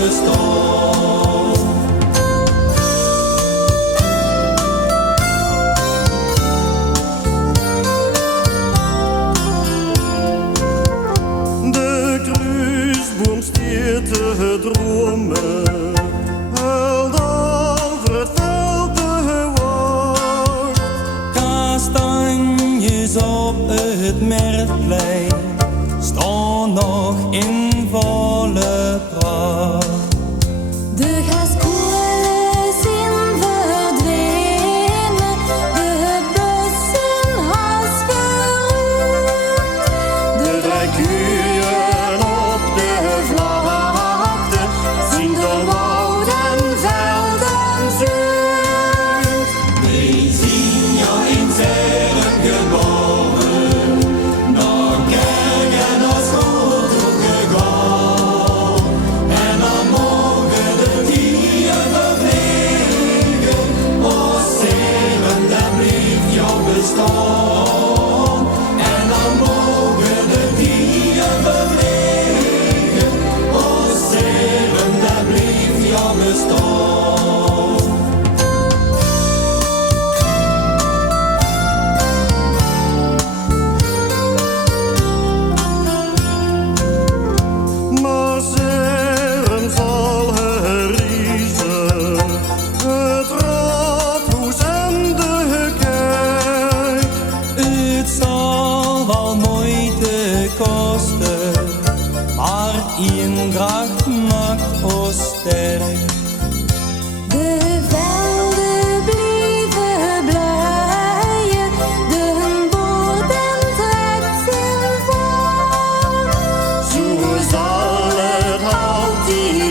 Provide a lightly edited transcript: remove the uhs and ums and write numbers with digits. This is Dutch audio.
bestaan. De kruisboom stiert te dromen, huilt over het veld te wacht. Kastanjes op het Merkplein staan nog in volle pracht. De gaskoelen zijn verdwenen, de bussen has geroerd. De drie koeien op de vlakte zien door woud en veld en zuid. We zien jou in Zeren geboren, naar kerk en naar school toegegaan. En dan mogen de dieren bewegen, o Zeren, daar blijft jou bestaan. En dan mogen de dieren bewegen, o Zeren, daar blijft jou bestaan. Maar Zeren zal herriezen, het raadhuis en de kerk. Het zal wel moeite kosten, maar eendracht maakt ons sterk. De velden blijven blaaien, de boorden trekt zijn voort. Zo zal het altijd